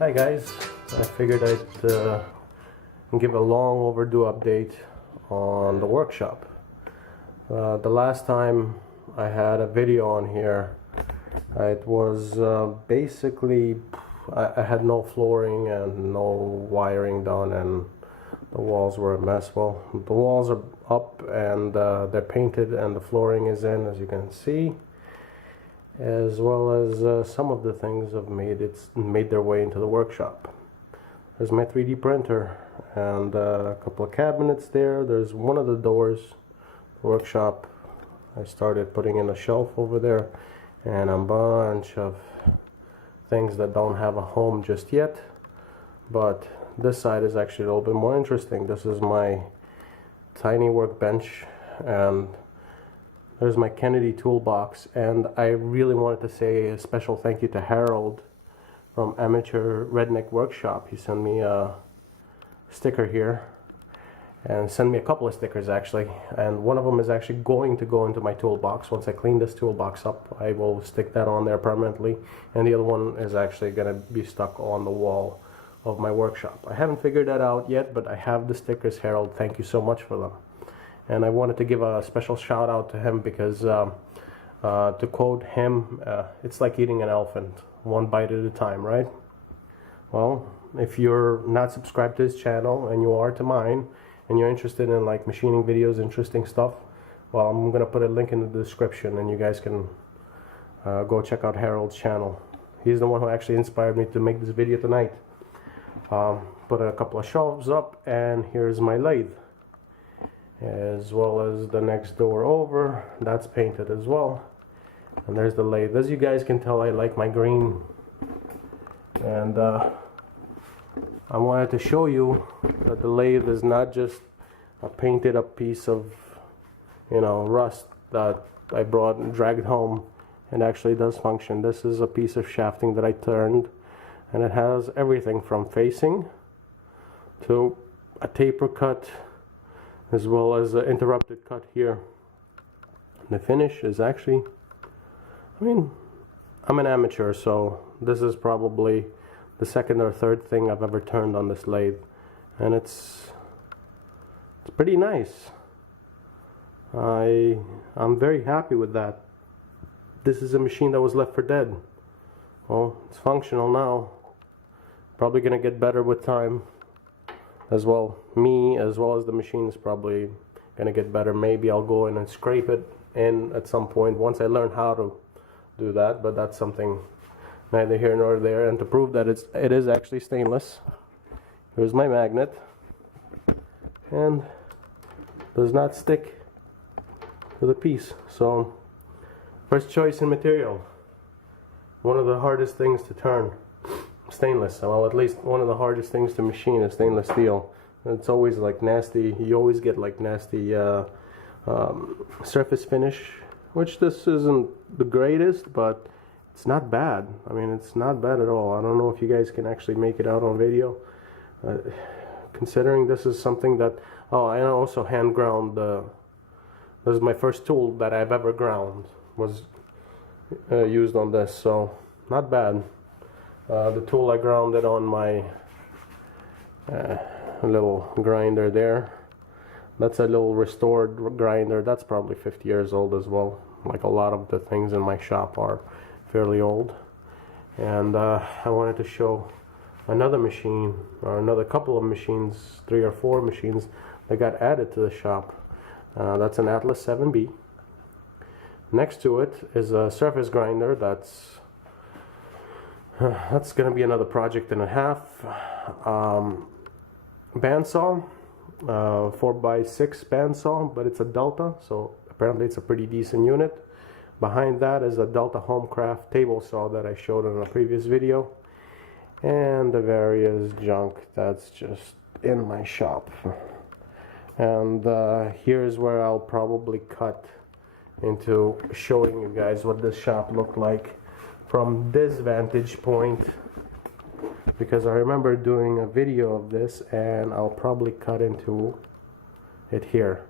Hi guys, I figured I'd give a long overdue update on the workshop. The last time I had a video on here, it was basically I had no flooring and no wiring done, and the walls were a mess. Well, the walls are up and they're painted and the flooring is in, as you can see, as well as some of the things have made their way into the workshop. There's my 3D printer and a couple of cabinets there. There's one of the doors, the workshop. I started putting in a shelf over there and a bunch of things that don't have a home just yet, but this side is actually a little bit more interesting. This is my tiny workbench, and there's my Kennedy Toolbox. And I really wanted to say a special thank you to Harold from Amateur Redneck Workshop. He sent me a sticker here, and sent me a couple of stickers actually, and one of them is actually going to go into my toolbox. Once I clean this toolbox up, I will stick that on there permanently, and the other one is actually going to be stuck on the wall of my workshop. I haven't figured that out yet, but I have the stickers. Harold, thank you so much for them. And I wanted to give a special shout out to him because to quote him, it's like eating an elephant, one bite at a time, right? Well, if you're not subscribed to his channel and you are to mine, and you're interested in like machining videos, interesting stuff, well, I'm gonna put a link in the description and you guys can go check out Harold's channel. He's the one who actually inspired me to make this video tonight. Put a couple of shelves up, and here's my lathe, as well as the next door over, that's painted as well. And there's the lathe. As you guys can tell, I like my green, and I wanted to show you that the lathe is not just a painted up piece of, rust that I brought and dragged home. It actually does function. This is a piece of shafting that I turned, and it has everything from facing to a taper cut, as well as an interrupted cut here. The finish is actually, I'm an amateur, so this is probably the second or third thing I've ever turned on this lathe, and it's pretty nice. I'm very happy with that. This is a machine that was left for dead. Well, it's functional now. Probably gonna get better with time as well. Me as well as the machine is probably gonna get better. Maybe I'll go in and scrape it in at some point once I learn how to do that, but that's something neither here nor there. And to prove that it is actually stainless, here's my magnet, and does not stick to the piece. So first choice in material, one of the hardest things to turn, stainless. Well, at least one of the hardest things to machine is stainless steel. It's always like nasty, you always get like nasty surface finish, which this isn't the greatest, but it's not bad. It's not bad at all. I don't know if you guys can actually make it out on video, considering this is something that, I also hand ground this is my first tool that I've ever ground, was used on this, so not bad. The tool I grounded on my little grinder there. That's a little restored grinder. That's probably 50 years old as well. Like a lot of the things in my shop are fairly old. And I wanted to show another machine, or another couple of machines, 3 or 4 machines that got added to the shop. That's an Atlas 7B. Next to it is a surface grinder. That's going to be another project and a half. Bandsaw, 4x6 bandsaw, but it's a Delta, so apparently it's a pretty decent unit. Behind that is a Delta Homecraft table saw that I showed in a previous video, and the various junk that's just in my shop. And here's where I'll probably cut into showing you guys what this shop looked like from this vantage point, because I remember doing a video of this, and I'll probably cut into it here.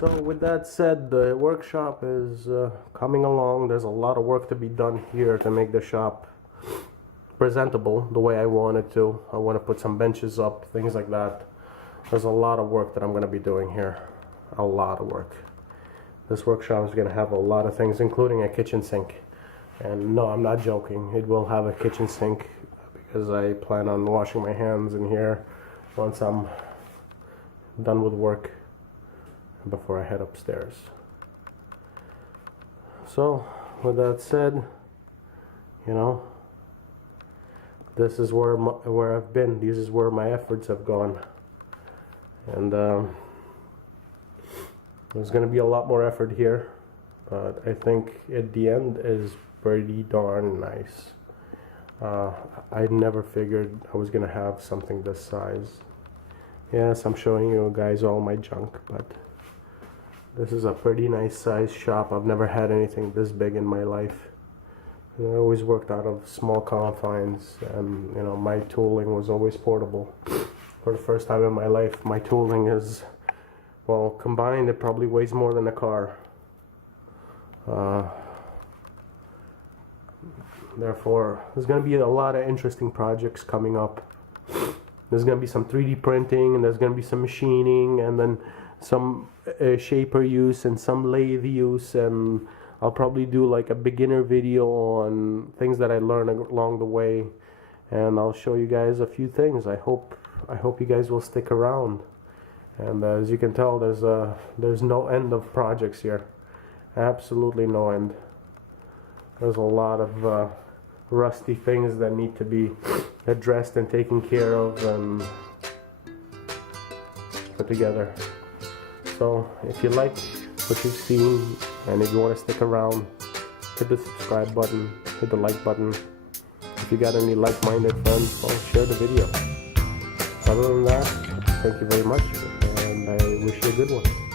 So with that said, the workshop is coming along. There's a lot of work to be done here to make the shop presentable the way I want it to. I want to put some benches up, things like that. There's a lot of work that I'm going to be doing here. A lot of work. This workshop is going to have a lot of things, including a kitchen sink. And no, I'm not joking. It will have a kitchen sink because I plan on washing my hands in here once I'm done with work before I head upstairs. So with that said, you know, this is where I've been. This is where my efforts have gone. And there's going to be a lot more effort here, but I think at the end is pretty darn nice. I never figured I was going to have something this size. Yes, I'm showing you guys all my junk, but this is a pretty nice size shop. I've never had anything this big in my life. I always worked out of small confines, and you know, my tooling was always portable. For the first time in my life, my tooling is, well, combined it probably weighs more than a car. Therefore, there's going to be a lot of interesting projects coming up. There's going to be some 3D printing, and there's going to be some machining, and then some shaper use and some lathe use, and I'll probably do like a beginner video on things that I learned along the way, and I'll show you guys a few things. I hope you guys will stick around. And as you can tell, there's no end of projects here. Absolutely no end. There's a lot of rusty things that need to be addressed and taken care of and put together. So if you like what you've seen, and if you want to stick around, hit the subscribe button, hit the like button. If you got any like-minded friends, well, share the video. Other than that, thank you very much, and I wish you a good one.